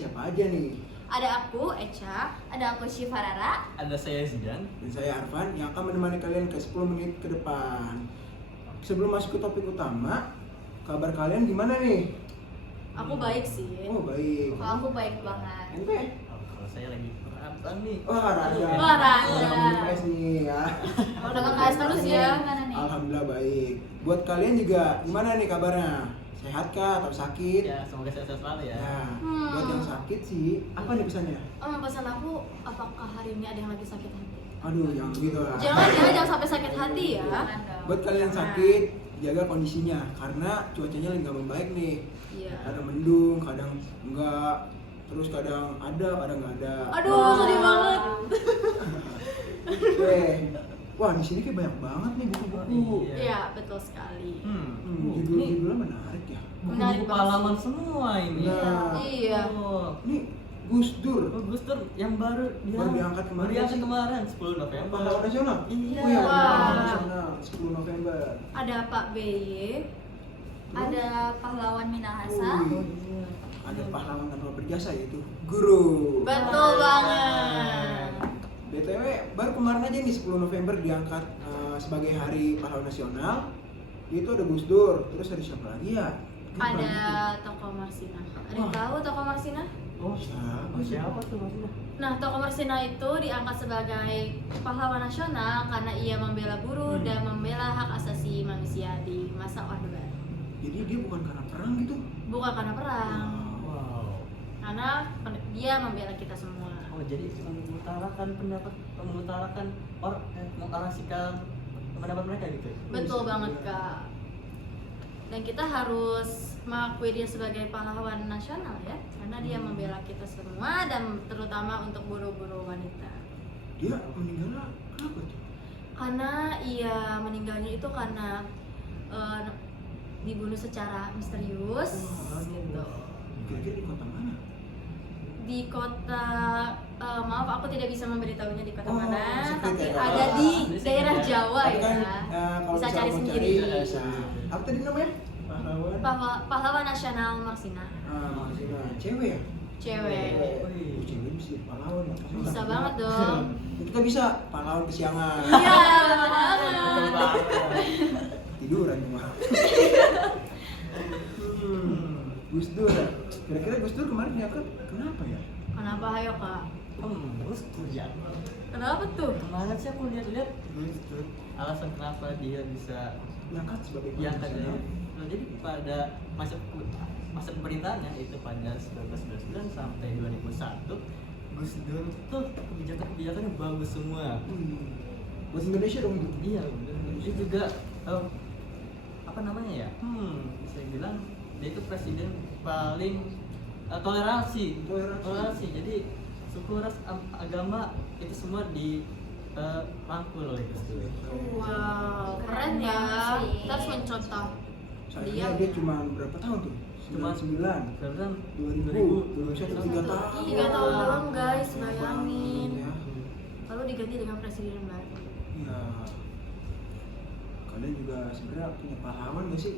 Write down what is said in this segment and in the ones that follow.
siapa aja nih? Ada aku, Echa. Ada aku, Syifarara. Ada saya Zidan. Dan saya Arfan yang akan menemani kalian ke 10 menit ke depan. Sebelum masuk ke topik utama, kabar kalian gimana nih? Aku baik sih. Oh baik. Kalau aku baik banget. Ente? Kalau saya lagi perhatian nih. Wah raja. Wah, raja. Alhamdulillah nih ya. Kalau dapat KS terus ya. Gimana nih? Alhamdulillah baik. Buat kalian juga gimana nih kabarnya? Sehat kah atau sakit? Ya, semoga sehat selalu ya. Ya, buat yang sakit sih, apa nih pesannya? Pesan aku, apakah hari ini ada yang lagi sakit hati? Aduh, jangan begitu lah. Jangan sampai sakit hati ya. Buat kalian yang sakit, jaga kondisinya karena cuacanya lagi nggak membaik nih. Iya. Kadang mendung, kadang enggak, terus kadang ada, kadang nggak ada. Aduh, sedih banget. Wah, di sini kayak banyak banget nih buku-buku. Iya. Iya, betul sekali. Judul-judulnya menarik ya. Menarik Buku banget pengalaman sih. semua ini. Nah. Iya. Oh. Ini Gus Dur, Gus Dur yang baru diangkat kemarin. Baru diangkat kemarin 10 November. pahlawan nasional. Iya. Oh iya, Wah. pahlawan nasional 10 November. Ada Pak BY, ada pahlawan Minahasa. Wih. Ada pahlawan tanpa berjasa yaitu guru. Betul banget. BTW baru kemarin aja nih 10 November diangkat sebagai hari pahlawan nasional. Itu ada Gus Dur, terus ada siapa lagi ya? Ada Toko Marsina. Ada yang Wah. tahu Toko Marsina? Oh, Siapa tuh maksudnya? Nah, Toko Marsina itu diangkat sebagai pahlawan nasional karena ia membela buruh dan membela hak asasi manusia di masa Orde Baru. Jadi dia bukan karena perang gitu? Bukan karena perang, Wow. karena dia membela kita semua. Oh, jadi mengutarakan pendapat, mengorasikan pendapat mereka gitu. Betul banget, Kak. Dan kita harus mengakui dia sebagai pahlawan nasional ya, karena dia membela kita semua dan terutama untuk buruh-buruh wanita. Dia meninggalnya kenapa tuh? Karena ia meninggalnya itu karena dibunuh secara misterius gitu. Kira-kira di kota mana? Di kota maaf aku tidak bisa memberitahunya di kota Oh, mana, secret tapi ya. ada di Di daerah secret ya. Jawa Tapi kan, ya. kalau Bisa misalnya cari mau sendiri. bisa. Apa tadi namanya? Pahlawan. Pahlawan Nasional Marsina. Maksudnya cewek ya? Cewek. Oh, cewek bisa jadi pahlawan ya? Bisa banget dong. Kita bisa pahlawan kesiangan. Iya, Betul banget. banget. Tiduran cuma. Gus Dur ya? Kira-kira Gus Dur kemarin diangkat kenapa ya? Kenapa ayo Kak? Gus Dur ya. Kenapa tuh? Kemarin sih aku lihat-lihat Gus Dur. Alasan kenapa dia bisa Diangkat sebagai diangkat pahlawan ya. nasional. Nah, jadi pada masa pemerintahannya itu pada 1999 sampai 2001 Gus Dur tuh kebijakannya bagus semua. Buat Indonesia dong itu. Iya, dia juga apa namanya ya? Bisa bilang dia itu presiden paling toleransi. Toleransi. Jadi suku ras agama itu semua rangkul oleh Gus Dur. Wow, keren ya. Kita harus mencontoh. Sayangnya dia cuma berapa tahun tuh? Cuma 99. Sekarang 2000. 3 tahun. 3 tahun doang guys, bayangin. Ya. Lalu diganti dengan presiden baru. Iya. Kalian juga sebenarnya punya pahlawan gak sih?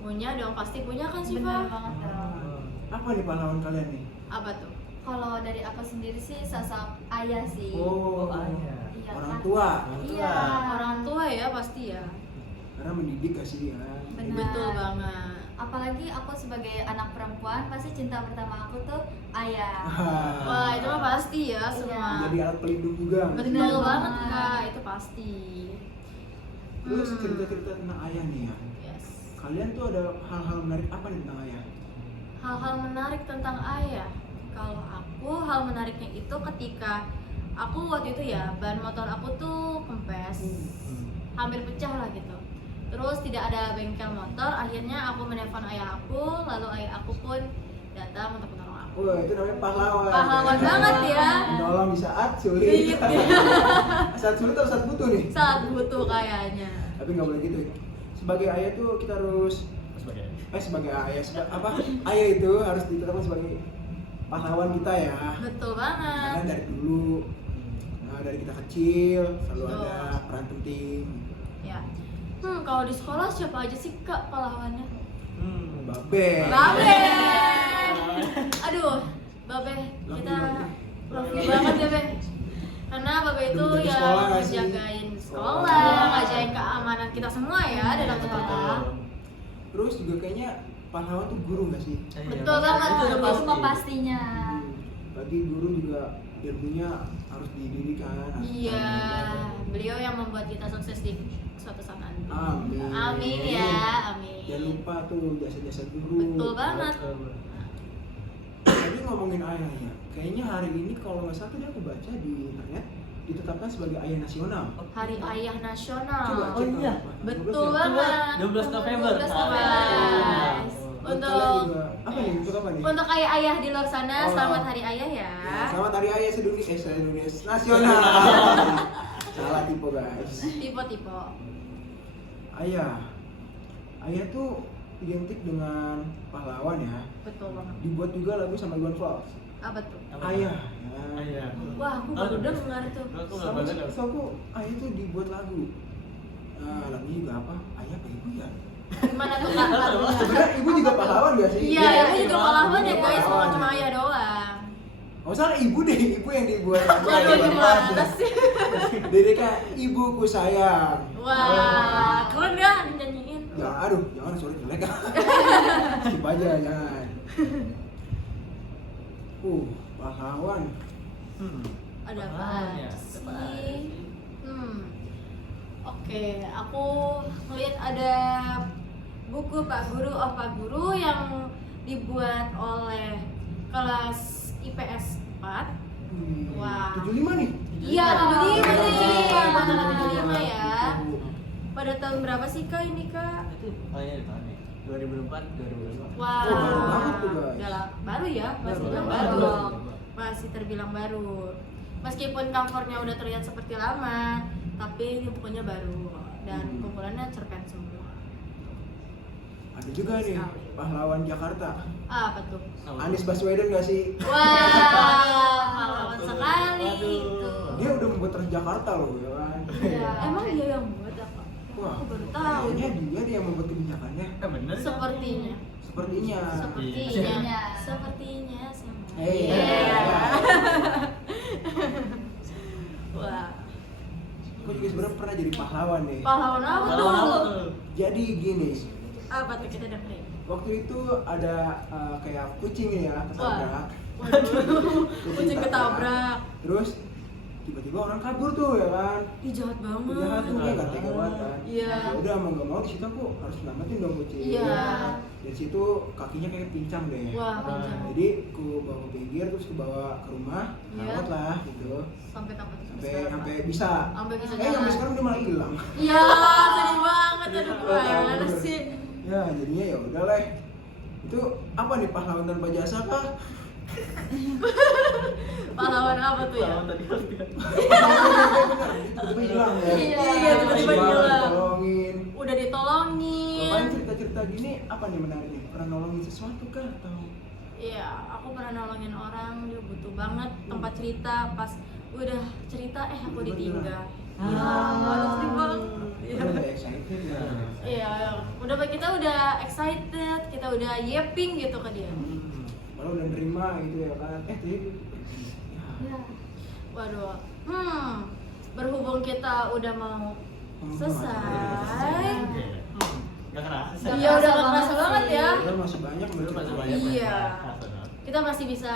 Punya dong, pasti punya kan sih, Bener Pak? banget dong. Apa nih pahlawan kalian nih? Apa tuh? Kalau dari aku sendiri sih sosok ayah sih. Oh, ayah. Iya, orang kan? tua. Iya. Orang tua ya pasti ya. Karena mendidik kasih ya. Benar. Betul banget. Apalagi aku sebagai anak perempuan pasti cinta pertama aku tuh ayah. Wah, itu mah pasti ya semua. Jadi alat pelindung juga. nggak sih? Betul Bener banget banget. Kak, itu pasti. Terus cerita-cerita tentang ayah nih ya. Yes. Kalian tuh ada hal-hal menarik apa nih tentang ayah? Hal-hal menarik tentang ayah. Kalau aku hal menariknya itu ketika aku waktu itu ya ban motor aku tuh kempes, hampir pecah lah gitu. Terus tidak ada bengkel motor, akhirnya aku menelpon ayah aku, lalu ayah aku pun datang untuk menolong aku. Wah, itu namanya pahlawan. Pahlawan banget ya. Menolong di saat sulit. Iya. Saat sulit atau saat butuh nih? Saat butuh kayaknya. Tapi nggak boleh gitu. Sebagai ayah tuh kita harus sebagai ayah apa? Ayah itu harus ditetapkan sebagai pahlawan kita ya. Betul banget. Karena dari dulu, dari kita kecil selalu Betul. ada peran penting. Ya. Kalau di sekolah siapa aja sih Kak pahlawannya? Babe. Babe. Aduh, Babe, Laki, kita laki. love you banget ya, Be. Karena Babe itu Udah menjaga yang sekolah nggak sih? ngejagain sekolah, ngejagain keamanan kita semua ya dalam sekolah. Terus juga kayaknya pahlawan tuh guru nggak sih? Betul banget, Itu udah Itu pasti. semua pastinya. Bagi guru juga ilmunya harus dididik kan. harus Iya, diajarkan. beliau yang membuat kita sukses di suatu saat nanti. Amin. Amin ya, amin. Jangan lupa tuh jasa-jasa guru. Betul banget. Tadi ngomongin ayah ya, kayaknya hari ini kalau nggak salah tadi aku baca di internet ditetapkan sebagai ayah nasional. Hari Ayah Nasional. Coba Oh cek iya. apa? Betul 12 ya? banget. 12 November. 12 November, guys. Buat Untuk kalian juga, apa nih? Untuk apa nih? untuk ayah-ayah di luar sana, Oh. selamat Hari Ayah ya. Ya, selamat hari ayah sedunia, nasional. Salah tipe guys. Tipe-tipe. Ayah, ayah tuh identik dengan pahlawan ya. Betul banget. Dibuat juga lagu sama Iwan Fals. Apa tuh? Ayah. Ayah. Wah, aku baru dengar itu. Aku nggak Sama dengar. aku ayah tuh dibuat lagu. Lagunya juga apa? Ayah apa ibu ya? Gimana tuh Kak? lagunya? Sebenarnya ibu juga pahlawan gak sih? Iya, Iya, aku juga pahlawan ya guys, pahlawan. bukan cuma ayah doang. Oh salah ibu deh, ibu yang dibuat lagu. Waduh, Iwan gimana Fals. sih? Dedeka ibuku sayang. Wah, keren ya dinyanyiin. Ya, aduh, jangan suara jelek. Skip aja, jangan. Pahlawan. Ada Pahlawan apa ya? sih? Oke, aku ngeliat ada buku Pak Guru oh Pak Guru yang dibuat oleh kelas IPS 4. Wah. 75 nih. Iya, 75 nih. Buat anak 75 ya. Oh. Pada tahun berapa sih Kak ini Kak? Itu kayaknya di tahun nih 2004, 2005. Wah, Oh, baru banget tuh, guys. udah lah, baru ya, masih Baru terbilang banget. baru. Masih terbilang baru. Meskipun covernya udah terlihat seperti lama, tapi ini bukunya baru dan kumpulannya cerpen semua. Ada juga nih pahlawan Jakarta. Apa tuh? Anies Baswedan gak sih? Wah, pahlawan sekali Waduh. itu. Dia udah membuat Transjakarta loh, ya kan? Iya. Emang dia yang buat apa? Wah, Aku baru tahu. kayaknya dia yang membuat kebijakannya. Bener. Sepertinya. Sepertinya. Sepertinya. Sepertinya sama. Iya. Wah. Aku juga sebenarnya pernah jadi pahlawan nih. Pahlawan apa Pahlawan apa tuh? tuh? Jadi gini, Apa tuh kita dengerin? waktu itu ada kayak kucing ya ketabrak. Waduh, kucing ketabrak. Terus tiba-tiba orang kabur tuh ya kan. Ih, jahat banget. Jahat tuh dia nggak tega banget kan. Iya. Ya udah mau nggak mau di situ aku harus selamatin dong kucing. Iya. Dari situ kakinya kayak pincang deh. Wah, pincang. Jadi ku bawa ke pinggir terus ku bawa ke rumah, Iya. rawat lah gitu. Sampai kapan tuh? Sampai bisa. Sampai bisa Sampai jalan. sekarang dia malah hilang. Iya, sedih banget. Aduh, gimana sih? Ya jadinya ya udah lah. Itu apa nih pahlawan tanpa jasa kah? Pahlawan apa tuh ya? Pahlawan tadi harus dia. Tiba-tiba hilang ya. Iya, tiba-tiba Coba hilang. Tolongin. Udah ditolongin. Ngapain cerita-cerita gini apa nih menarik nih? Pernah nolongin sesuatu kah atau? Iya, aku pernah nolongin orang, dia butuh banget tempat cerita, pas udah cerita aku ditinggal. Iya, waduh sedih banget. Iya. Udah excited ya. Iya, udah kita udah excited, kita udah yeping gitu ke dia. Kalau udah nerima gitu ya kan. Tapi Ya. Waduh, berhubung kita udah mau selesai. Gak kerasa. Iya, udah gak kerasa banget ya. Udah masih banyak Belum masih cerita. banyak. Iya. Kerasa. Kita masih bisa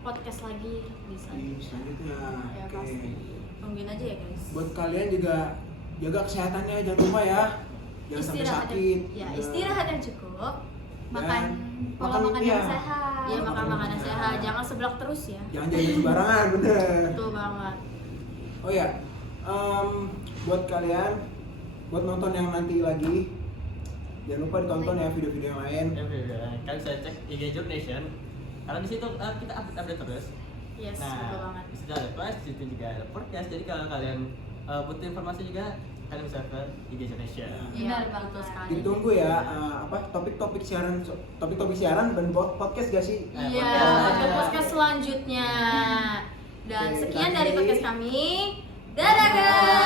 podcast lagi, bisa. Di selanjutnya. Ya Oke. pasti. Tungguin aja ya guys. Buat kalian juga jaga kesehatannya, jangan lupa ya. Jangan sampai sakit. Ya, istirahat yang cukup. Makan pola makan- makan iya. yang sehat. Ya, makan makanan sehat, jangan seblak terus ya. Jangan jajan sembarangan, bener. Betul banget. Oh ya, buat kalian, buat nonton yang nanti lagi, jangan lupa ditonton ya video-video yang lain. Ya, kalian bisa cek IG Job Nation. Karena di situ kita update terus. Yes, betul banget. Di situ ada kelas, di situ juga ada podcast. Jadi kalau kalian butuh informasi juga, kalian bisa ke IG Job Nation. Iya, Benar betul banget. sekali. Ditunggu ya, topik-topik siaran dan podcast gak sih? Iya, Podcast. ke podcast selanjutnya. Dan Oke, sekian kita dari akhiri. podcast kami. Dadah guys.